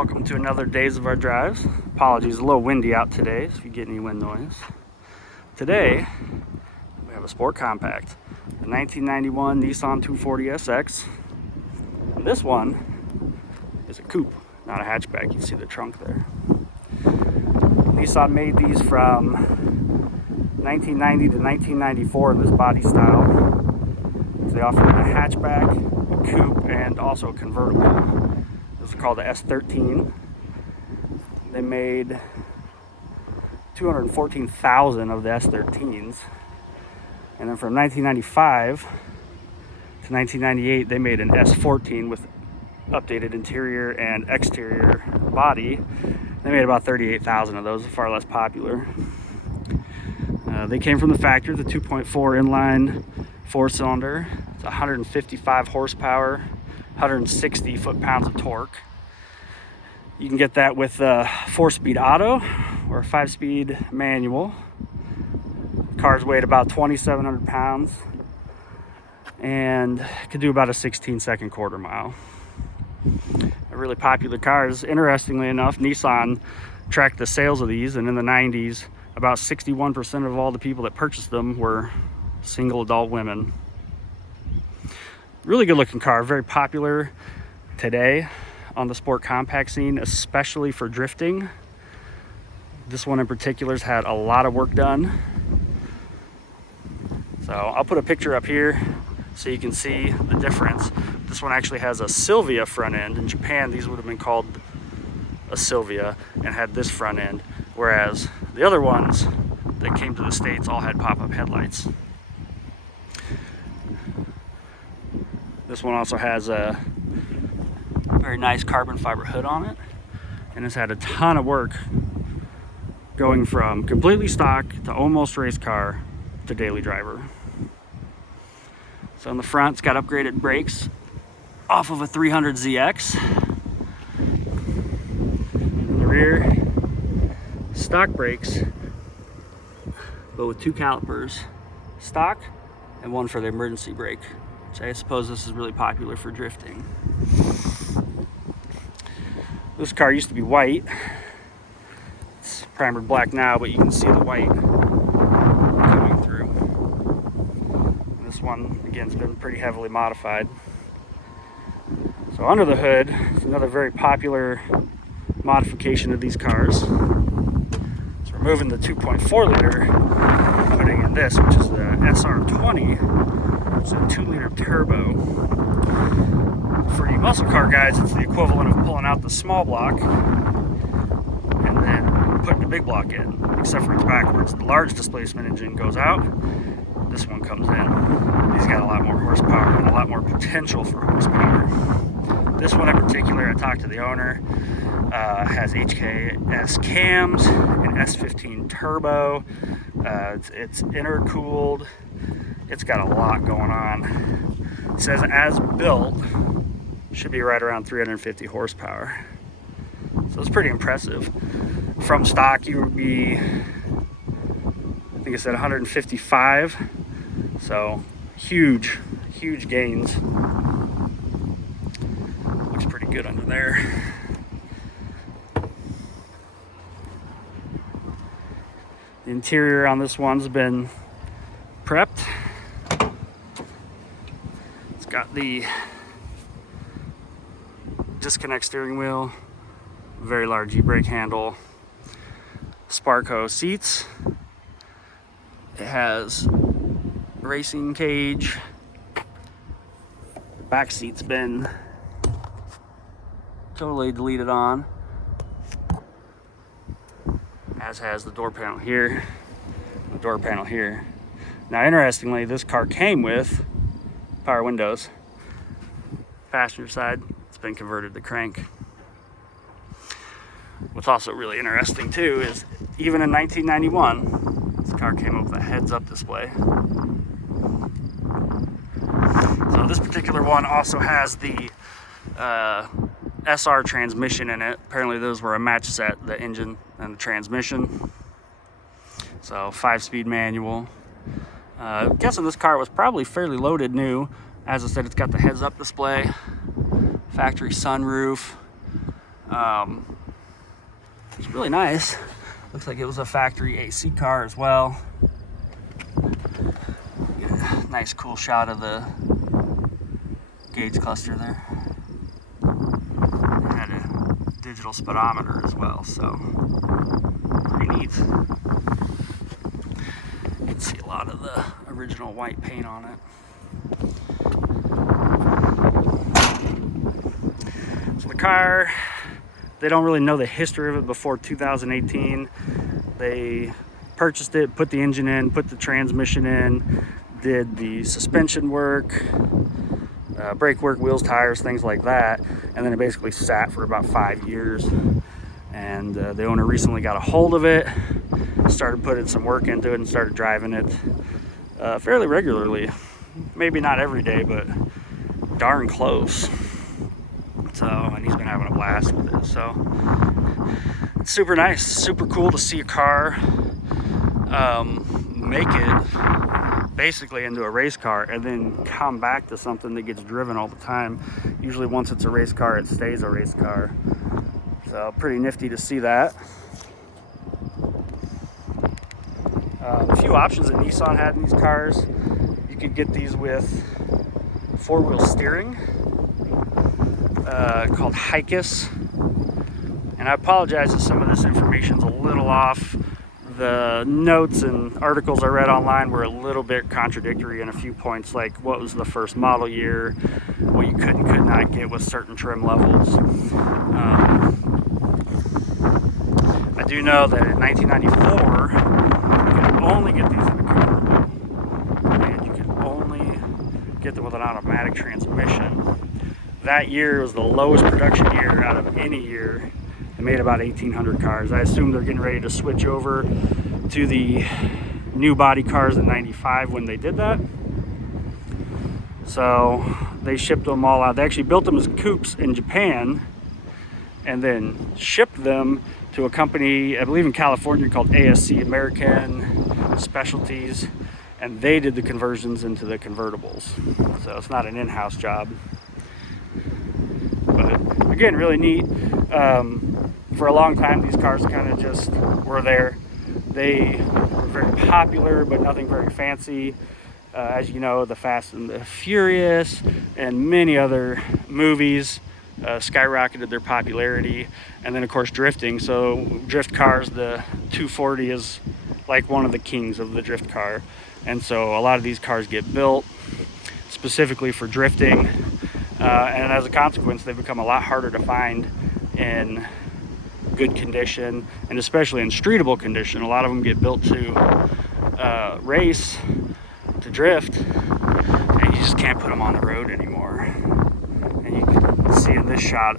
welcome to another Days of Our Drives. Apologies, a little windy out today, so if you get any wind noise. Today, we have a sport compact, the 1991 Nissan 240SX. And this one is a coupe, not a hatchback. You can see the trunk there. Nissan made these from 1990 to 1994 in this body style. So they offered a hatchback, a coupe, and also a convertible. This is called the S13. They made 214,000 of the S13s. And then from 1995 to 1998, they made an S14 with updated interior and exterior body. They made about 38,000 of those, far less popular. They came from the factory, the 2.4 inline four-cylinder. It's 155 horsepower, 160 foot-pounds of torque. You can get that with a 4-speed auto or a 5-speed manual. The car's weighed about 2,700 pounds and could do about a 16-second quarter mile. A really popular cars. Interestingly enough, Nissan tracked the sales of these, and in the 90s, about 61% of all the people that purchased them were single adult women. Really good looking car, very popular today on the sport compact scene, especially for drifting. This one in particular has had a lot of work done. So I'll put a picture up here so you can see the difference. This one actually has a Sylvia front end. In Japan, these would have been called a Sylvia and had this front end, whereas the other ones that came to the States all had pop-up headlights. This one also has a very nice carbon fiber hood on it, and it's had a ton of work going from completely stock to almost race car to daily driver. So in the front, it's got upgraded brakes off of a 300ZX. In the rear, stock brakes, but with 2 calipers, stock and one for the emergency brake, which I suppose this is really popular for drifting. This car used to be white. It's primered black now, but you can see the white coming through. And this one, again, has been pretty heavily modified. So under the hood, it's another very popular modification of these cars. It's removing the 2.4 liter, putting in this, which is the SR20. It's a 2-liter turbo. For you muscle car guys, it's the equivalent of pulling out the small block and then putting the big block in, except for it's backwards. The large displacement engine goes out, this one comes in. These got a lot more horsepower and a lot more potential for horsepower. This one in particular, I talked to the owner, has HKS cams, an S15 turbo. It's intercooled. It's got a lot going on. It says as built, should be right around 350 horsepower. So it's pretty impressive. From stock, you would be, I think it said 155. So huge gains. Looks pretty good under there. The interior on this one's been prepped. It's got the disconnect steering wheel, very large e-brake handle, Sparco seats. It has racing cage. The back seat's been totally deleted on, as has the door panel here, the door panel here. Now, interestingly, this car came with power windows. Passenger side, it's been converted to crank. What's also really interesting too is even in 1991, this car came with a heads-up display. So this particular one also has the SR transmission in it. Apparently those were a match set, the engine and the transmission. So 5-speed manual. I'm guessing this car was probably fairly loaded new. As I said, it's got the heads-up display, factory sunroof, It's really nice. Looks like it was a factory AC car as well. Get a nice cool shot of the gauge cluster there. It had a digital speedometer as well, so pretty neat. You can see a lot of the original white paint on it. So the car, they don't really know the history of it before 2018. They purchased it, put the engine in, put the transmission in, did the suspension work, brake work, wheels, tires, things like that, and then it basically sat for about 5 years. And the owner recently got a hold of it, started putting some work into it, and started driving it fairly regularly. Maybe not every day, but darn close. So, and he's been having a blast with it. So it's super nice, super cool to see a car make it basically into a race car and then come back to something that gets driven all the time. Usually once it's a race car, it stays a race car. So pretty nifty to see that. A few options that Nissan had in these cars. You could get these with four-wheel steering, called Hikis. And I apologize if some of this information's a little off. The notes and articles I read online were a little bit contradictory in a few points, like what was the first model year, what you could and could not get with certain trim levels. I do know that in 1994, you could only get these in a convertible, and you could only get them with an automatic transmission. That year was the lowest production year out of any year. They made about 1,800 cars. I assume they're getting ready to switch over to the new body cars in '95 when they did that. So they shipped them all out. They actually built them as coupes in Japan and then shipped them to a company, I believe in California, called ASC, American Specialties, and they did the conversions into the convertibles. So it's not an in-house job. But again, really neat. For a long time, these cars kind of just were there. They were very popular, but nothing very fancy. As you know, the Fast and the Furious and many other movies skyrocketed their popularity. And then, of course, drifting. So drift cars, the 240 is like one of the kings of the drift car. And so a lot of these cars get built specifically for drifting. And as a consequence, they've become a lot harder to find in good condition, and especially in streetable condition. A lot of them get built to race, to drift, and you just can't put them on the road anymore. And you can see in this shot,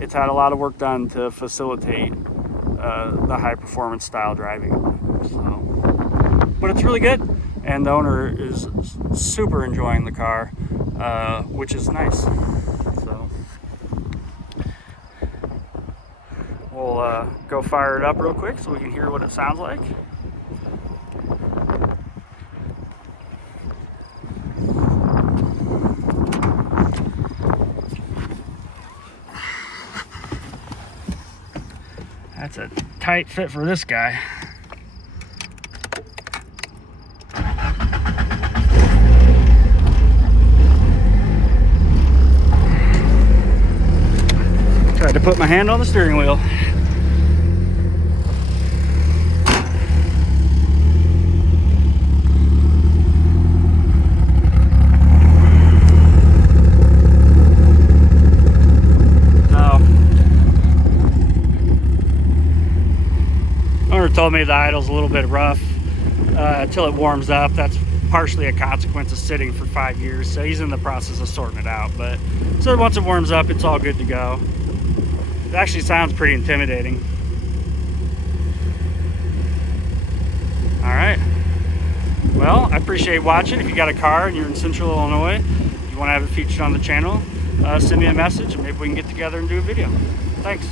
it's had a lot of work done to facilitate the high performance style driving. So, but it's really good, and the owner is super enjoying the car, which is nice. So we'll go fire it up real quick so we can hear what it sounds like. That's a tight fit for this guy. Tried to put my hand on the steering wheel. Told me the idle's a little bit rough until it warms up. That's partially a consequence of sitting for 5 years, so he's in the process of sorting it out. But so once it warms up, it's all good to go. It actually sounds pretty intimidating. All right, well, I appreciate watching. If you got a car and you're in Central Illinois, you want to have it featured on the channel, send me a message and maybe we can get together and do a video. Thanks.